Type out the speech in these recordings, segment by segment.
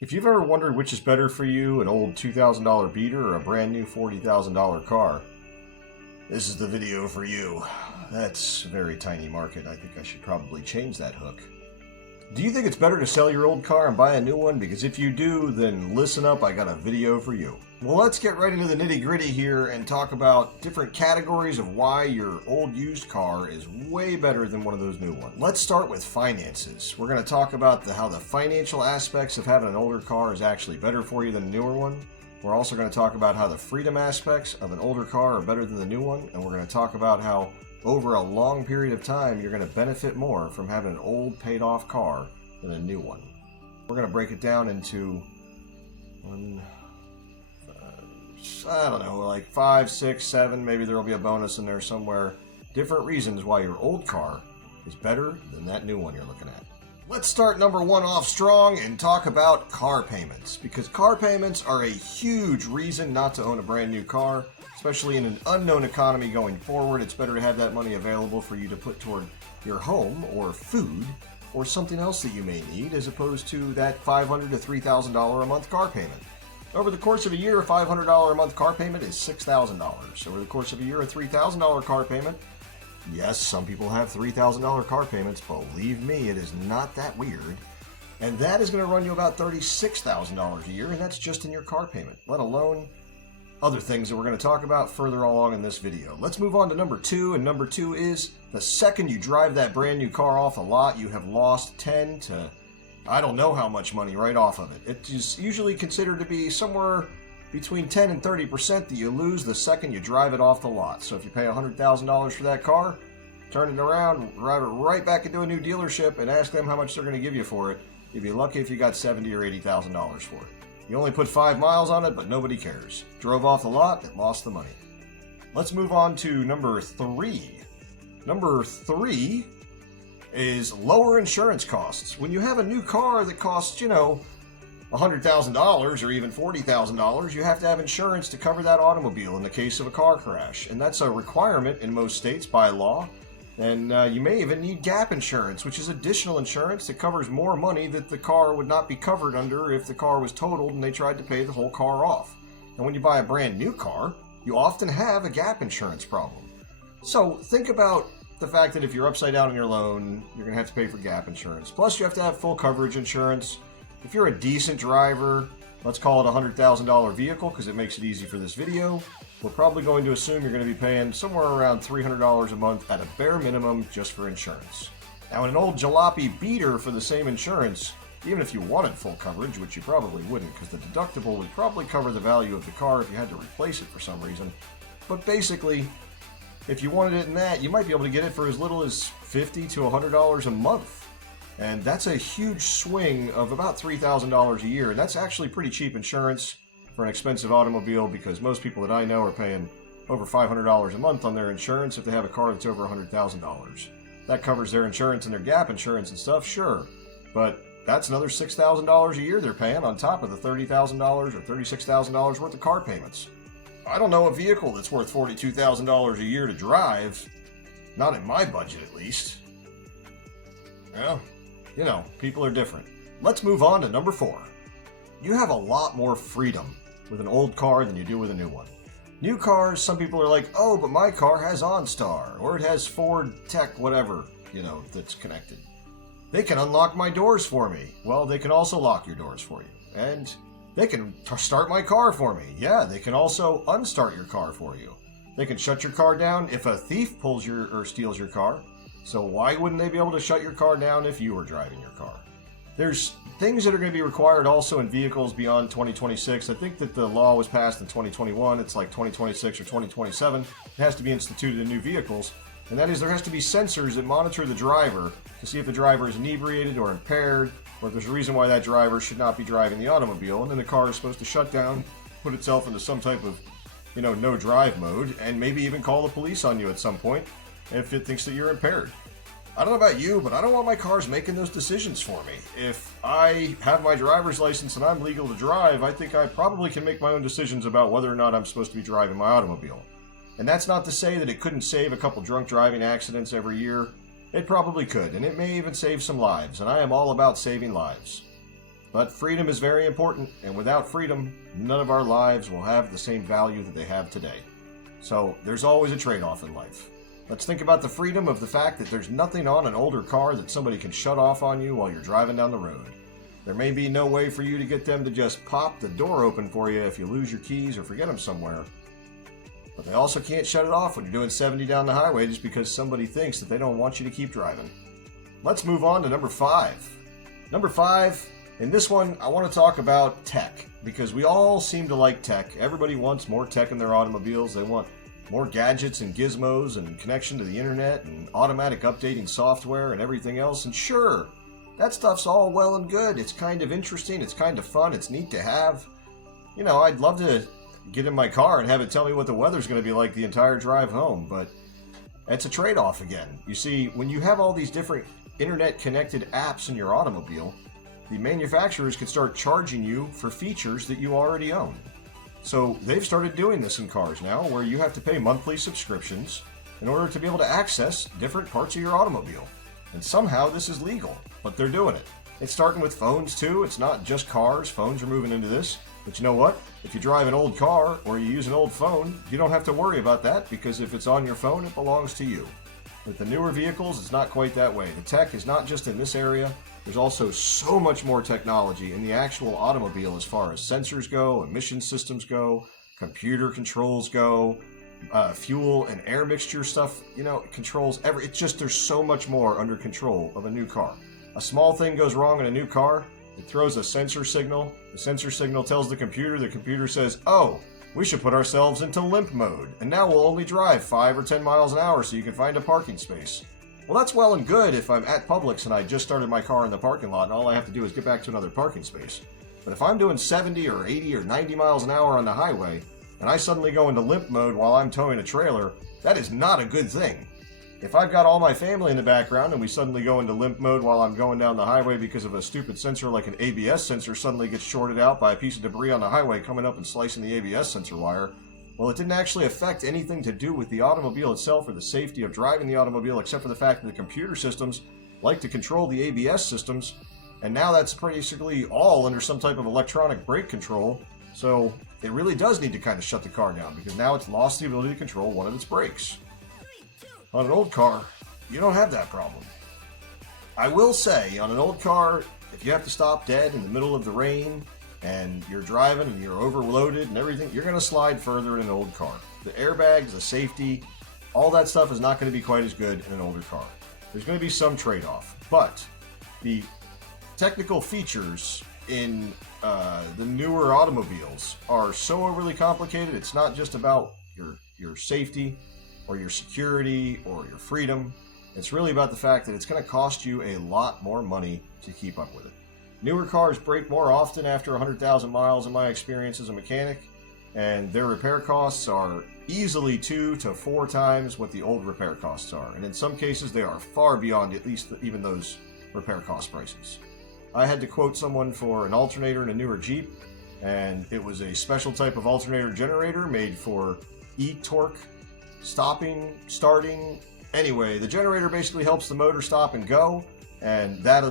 If you've ever wondered which is better for you, an old $2,000 beater or a brand new $40,000 car, this is the video for you. That's a very tiny market. I think I should probably change that hook. Do you think it's better to sell your old car and buy a new one? Because if you do, then listen up, I got a video for you. Well, let's get right into the nitty-gritty here and talk about different categories of why your old used car is way better than one of those new ones. Let's start with finances. We're going to talk about how the financial aspects of having an older car is actually better for you than a newer one. We're also going to talk about how the freedom aspects of an older car are better than the new one, and we're going to talk about how over a long period of time you're going to benefit more from having an old paid off car than a new one. We're going to break it down into I don't know, like 5, 6, 7, maybe there'll be a bonus in there somewhere. Different reasons why your old car is better than that new one you're looking at. Let's start number one off strong and talk about car payments, because car payments are a huge reason not to own a brand new car, especially in an unknown economy going forward. It's better to have that money available for you to put toward your home or food or something else that you may need, as opposed to that $500 to $3,000 a month car payment. Over the course of a year, a $500 a month car payment is $6,000. Over the course of a year, a $3,000 car payment, yes, some people have $3,000 car payments. Believe me, it is not that weird. And that is going to run you about $36,000 a year, and that's just in your car payment, let alone other things that we're going to talk about further along in this video. Let's move on to number two, and number two is the second you drive that brand new car off the lot, you have lost 10 to I don't know how much money right off of it. It is usually considered to be somewhere between 10 and 30% that you lose the second you drive it off the lot. So if you pay $100,000 for that car, turn it around, drive it right back into a new dealership and ask them how much they're going to give you for it. You'd be lucky if you got $70,000 or $80,000 for it. You only put 5 miles on it, but nobody cares. Drove off the lot, it lost the money. Let's move on to number three. Number three is lower insurance costs. When you have a new car that costs, $100,000 or even $40,000, you have to have insurance to cover that automobile in the case of a car crash. And that's a requirement in most states by law. And you may even need gap insurance, which is additional insurance that covers more money that the car would not be covered under if the car was totaled and they tried to pay the whole car off. And when you buy a brand new car, you often have a gap insurance problem. So think about the fact that if you're upside down in your loan, you're going to have to pay for gap insurance. Plus, you have to have full coverage insurance. If you're a decent driver, let's call it a $100,000 vehicle because it makes it easy for this video, we're probably going to assume you're going to be paying somewhere around $300 a month at a bare minimum just for insurance. Now, in an old jalopy beater for the same insurance, even if you wanted full coverage, which you probably wouldn't because the deductible would probably cover the value of the car if you had to replace it for some reason. But basically, if you wanted it in that, you might be able to get it for as little as $50 to $100 a month. And that's a huge swing of about $3,000 a year. And that's actually pretty cheap insurance for an expensive automobile because most people that I know are paying over $500 a month on their insurance if they have a car that's over $100,000. That covers their insurance and their gap insurance and stuff, sure. But that's another $6,000 a year they're paying on top of the $30,000 or $36,000 worth of car payments. I don't know a vehicle that's worth $42,000 a year to drive. Not in my budget, at least. Well, people are different. Let's move on to number four. You have a lot more freedom with an old car than you do with a new one. New cars, some people are like, oh, but my car has OnStar, or it has Ford Tech, whatever, that's connected. They can unlock my doors for me. Well, they can also lock your doors for you. And they can start my car for me. Yeah, they can also unstart your car for you. They can shut your car down if a thief pulls or steals your car. So why wouldn't they be able to shut your car down if you were driving your car? There's things that are going to be required also in vehicles beyond 2026. I think that the law was passed in 2021. It's like 2026 or 2027. It has to be instituted in new vehicles. And that is there has to be sensors that monitor the driver to see if the driver is inebriated or impaired, or if there's a reason why that driver should not be driving the automobile. And then the car is supposed to shut down, put itself into some type of, no drive mode, and maybe even call the police on you at some point if it thinks that you're impaired. I don't know about you, but I don't want my cars making those decisions for me. If I have my driver's license and I'm legal to drive, I think I probably can make my own decisions about whether or not I'm supposed to be driving my automobile. And that's not to say that it couldn't save a couple drunk driving accidents every year. It probably could, and it may even save some lives, and I am all about saving lives. But freedom is very important, and without freedom, none of our lives will have the same value that they have today. So there's always a trade-off in life. Let's think about the freedom of the fact that there's nothing on an older car that somebody can shut off on you while you're driving down the road. There may be no way for you to get them to just pop the door open for you if you lose your keys or forget them somewhere. But they also can't shut it off when you're doing 70 down the highway just because somebody thinks that they don't want you to keep driving. Let's move on to number 5. Number 5, in this one, I want to talk about tech, because we all seem to like tech. Everybody wants more tech in their automobiles. They want more gadgets and gizmos and connection to the internet and automatic updating software and everything else. And sure, that stuff's all well and good. It's kind of interesting. It's kind of fun. It's neat to have. You know, I'd love to get in my car and have it tell me what the weather's going to be like the entire drive home, but it's a trade-off again. You see, when you have all these different internet-connected apps in your automobile, the manufacturers can start charging you for features that you already own. So they've started doing this in cars now, where you have to pay monthly subscriptions in order to be able to access different parts of your automobile. And somehow this is legal, but they're doing it. It's starting with phones too. It's not just cars. Phones are moving into this. But you know what? If you drive an old car or you use an old phone, you don't have to worry about that, because if it's on your phone, it belongs to you. With the newer vehicles, it's not quite that way. The tech is not just in this area. There's also so much more technology in the actual automobile as far as sensors go, emission systems go, computer controls go, fuel and air mixture stuff, controls it's just, there's so much more under control of a new car. A small thing goes wrong in a new car, it throws a sensor signal. The sensor signal tells the computer says, oh, we should put ourselves into limp mode, and now we'll only drive 5 or 10 miles an hour so you can find a parking space. Well, that's well and good if I'm at Publix and I just started my car in the parking lot and all I have to do is get back to another parking space. But if I'm doing 70 or 80 or 90 miles an hour on the highway, and I suddenly go into limp mode while I'm towing a trailer, that is not a good thing. If I've got all my family in the background and we suddenly go into limp mode while I'm going down the highway because of a stupid sensor like an ABS sensor suddenly gets shorted out by a piece of debris on the highway coming up and slicing the ABS sensor wire, well, it didn't actually affect anything to do with the automobile itself or the safety of driving the automobile, except for the fact that the computer systems like to control the ABS systems, and now that's basically all under some type of electronic brake control. So it really does need to kind of shut the car down, because now it's lost the ability to control one of its brakes. On an old car, you don't have that problem. I will say, on an old car, if you have to stop dead in the middle of the rain and you're driving and you're overloaded and everything, you're going to slide further in an old car. The airbags, the safety, all that stuff is not going to be quite as good in an older car. There's going to be some trade-off, but the technical features in the newer automobiles are so overly complicated. It's not just about your safety or your security or your freedom. It's really about the fact that it's going to cost you a lot more money to keep up with it. Newer cars break more often after 100,000 miles in my experience as a mechanic, and their repair costs are easily 2 to 4 times what the old repair costs are. And in some cases, they are far beyond at least even those repair cost prices. I had to quote someone for an alternator in a newer Jeep, and it was a special type of alternator generator made for e-torque, stopping, starting. Anyway, the generator basically helps the motor stop and go, and that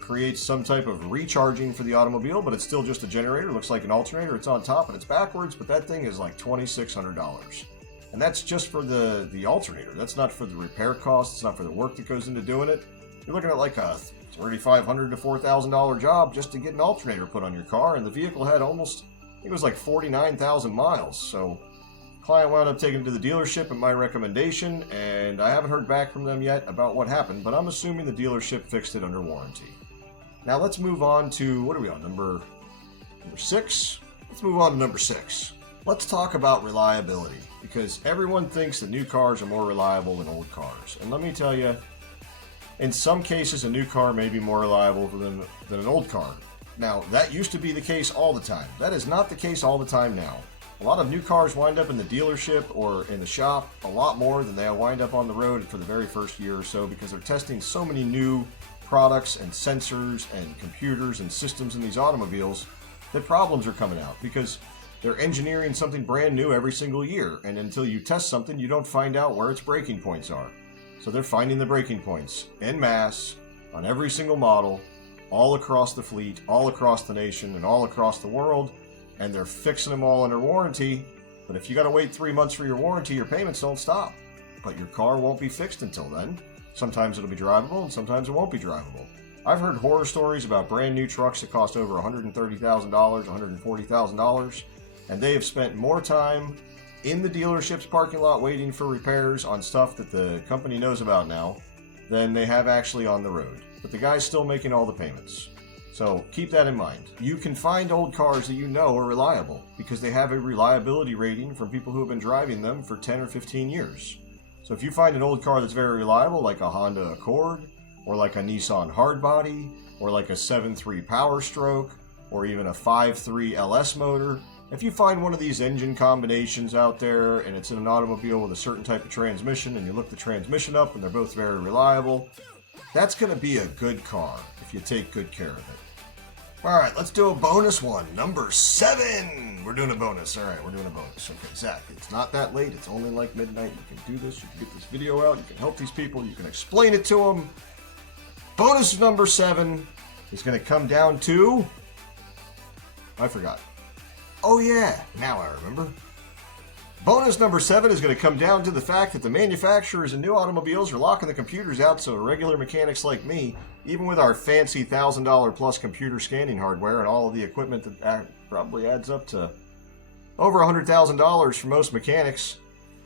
creates some type of recharging for the automobile, but it's still just a generator. It looks like an alternator. It's on top and it's backwards, but that thing is like $2,600. And that's just for the alternator. That's not for the repair costs. It's not for the work that goes into doing it. You're looking at like a $3,500 to $4,000 job just to get an alternator put on your car, and the vehicle had almost, I think it was like 49,000 miles. So client wound up taking it to the dealership at my recommendation, and I haven't heard back from them yet about what happened, but I'm assuming the dealership fixed it under warranty. Now let's move on to, what are we on, number 6? Let's move on to number 6. Let's talk about reliability, because everyone thinks that new cars are more reliable than old cars. And let me tell you, in some cases, a new car may be more reliable than an old car. Now, that used to be the case all the time. That is not the case all the time now. A lot of new cars wind up in the dealership or in the shop a lot more than they wind up on the road for the very first year or so, because they're testing so many new products and sensors and computers and systems in these automobiles that problems are coming out, because they're engineering something brand new every single year, and until you test something, you don't find out where its breaking points are. So they're finding the breaking points en masse on every single model, all across the fleet, all across the nation, and all across the world, and they're fixing them all under warranty. But if you got to wait 3 months for your warranty, your payments don't stop. But your car won't be fixed until then. Sometimes it'll be drivable, and sometimes it won't be drivable. I've heard horror stories about brand new trucks that cost over $130,000, $140,000, and they have spent more time in the dealership's parking lot waiting for repairs on stuff that the company knows about now than they have actually on the road. But the guy's still making all the payments. So keep that in mind. You can find old cars that you know are reliable because they have a reliability rating from people who have been driving them for 10 or 15 years. So if you find an old car that's very reliable, like a Honda Accord, or like a Nissan Hardbody, or like a 7.3 Power Stroke, or even a 5.3 LS motor, if you find one of these engine combinations out there and it's in an automobile with a certain type of transmission and you look the transmission up and they're both very reliable, that's going to be a good car if you take good care of it. All right, let's do a bonus one. Number 7. We're doing a bonus. All right, we're doing a bonus. Okay, Zach, it's not that late. It's only like midnight. You can do this. You can get this video out. You can help these people. You can explain it to them. Bonus number 7 is going to come down to... I forgot. Oh yeah, now I remember. Bonus number 7 is going to come down to the fact that the manufacturers of new automobiles are locking the computers out so regular mechanics like me, even with our fancy $1,000 plus computer scanning hardware and all of the equipment that probably adds up to over $100,000 for most mechanics,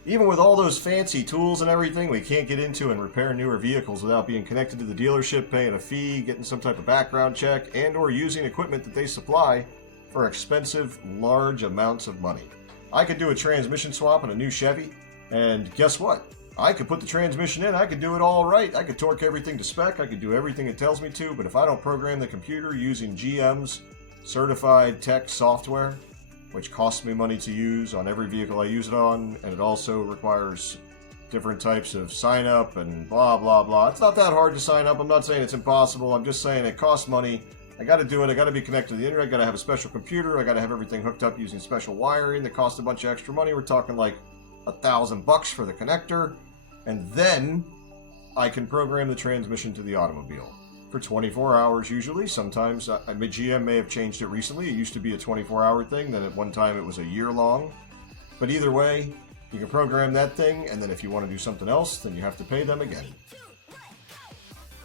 even with all those fancy tools and everything, we can't get into and repair newer vehicles without being connected to the dealership, paying a fee, getting some type of background check, and or using equipment that they supply for expensive, large amounts of money. I could do a transmission swap on a new Chevy, and guess what? I could put the transmission in, I could do it all right. I could torque everything to spec, I could do everything it tells me to, but if I don't program the computer using GM's certified tech software, which costs me money to use on every vehicle I use it on, and it also requires different types of sign up and blah, blah, blah. It's not that hard to sign up. I'm not saying it's impossible. I'm just saying it costs money. I got to do it. I got to be connected to the internet. I got to have a special computer. I got to have everything hooked up using special wiring that costs a bunch of extra money. We're talking like $1,000 for the connector. And then I can program the transmission to the automobile for 24 hours usually. Sometimes GM may have changed it recently. It used to be a 24-hour thing. Then at one time it was a year long. But either way, you can program that thing. And then if you want to do something else, then you have to pay them again.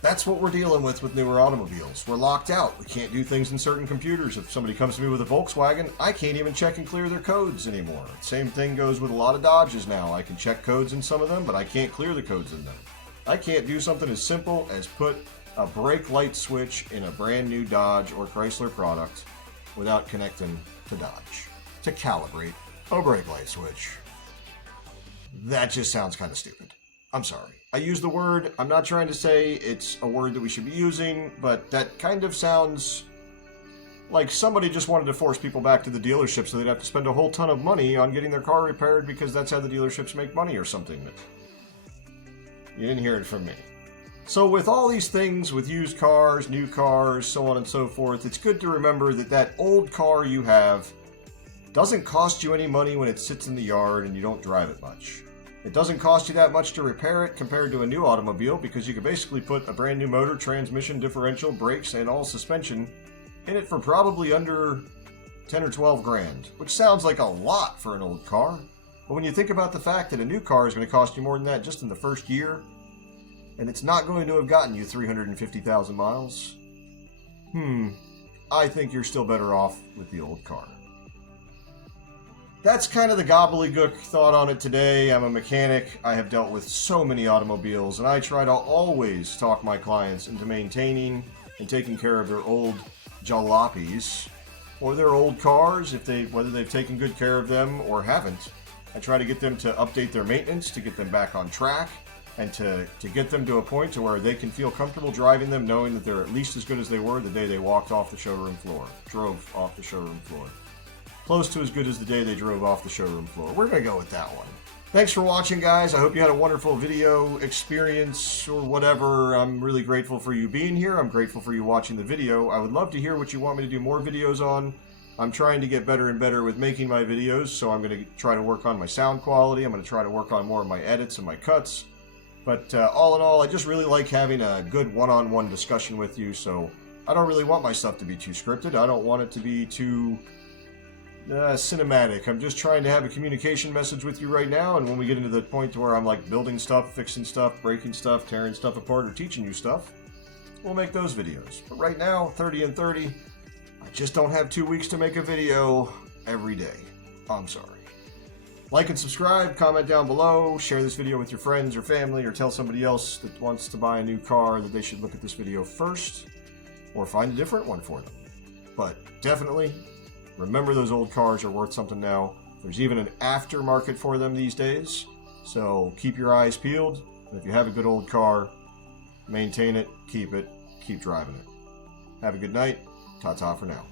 That's what we're dealing with newer automobiles. We're locked out. We can't do things in certain computers. If somebody comes to me with a Volkswagen, I can't even check and clear their codes anymore. Same thing goes with a lot of Dodges now. I can check codes in some of them, but I can't clear the codes in them. I can't do something as simple as put a brake light switch in a brand new Dodge or Chrysler product without connecting to Dodge to calibrate a brake light switch. That just sounds kind of stupid. I'm sorry. I use the word. I'm not trying to say it's a word that we should be using, but that kind of sounds like somebody just wanted to force people back to the dealership so they'd have to spend a whole ton of money on getting their car repaired because that's how the dealerships make money or something. You didn't hear it from me. So with all these things, with used cars, new cars, so on and so forth, it's good to remember that that old car you have doesn't cost you any money when it sits in the yard and you don't drive it much. It doesn't cost you that much to repair it compared to a new automobile because you can basically put a brand new motor, transmission, differential, brakes, and all suspension in it for probably under 10 or 12 grand, which sounds like a lot for an old car. But when you think about the fact that a new car is going to cost you more than that just in the first year, and it's not going to have gotten you 350,000 miles, I think you're still better off with the old car. That's kind of the gobbledygook thought on it today. I'm a mechanic. I have dealt with so many automobiles, and I try to always talk my clients into maintaining and taking care of their old jalopies or their old cars, whether they've taken good care of them or haven't. I try to get them to update their maintenance, to get them back on track, and to get them to a point to where they can feel comfortable driving them, knowing that they're at least as good as they were the day they walked off the showroom floor, drove off the showroom floor. Close to as good as the day they drove off the showroom floor. We're going to go with that one. Thanks for watching, guys. I hope you had a wonderful video experience or whatever. I'm really grateful for you being here. I'm grateful for you watching the video. I would love to hear what you want me to do more videos on. I'm trying to get better and better with making my videos, so I'm going to try to work on my sound quality. I'm going to try to work on more of my edits and my cuts. But all in all, I just really like having a good one-on-one discussion with you, so I don't really want my stuff to be too scripted. I don't want it to be too cinematic. I'm just trying to have a communication message with you right now, and when we get into the point where I'm like building stuff, fixing stuff, breaking stuff, tearing stuff apart, or teaching you stuff, we'll make those videos. But right now, 30 and 30, I just don't have 2 weeks to make a video every day. I'm sorry. Like and subscribe, comment down below, share this video with your friends or family, or tell somebody else that wants to buy a new car that they should look at this video first, or find a different one for them. But definitely, remember those old cars are worth something now. There's even an aftermarket for them these days, so keep your eyes peeled. And if you have a good old car, maintain it, keep driving it. Have a good night. Ta-ta for now.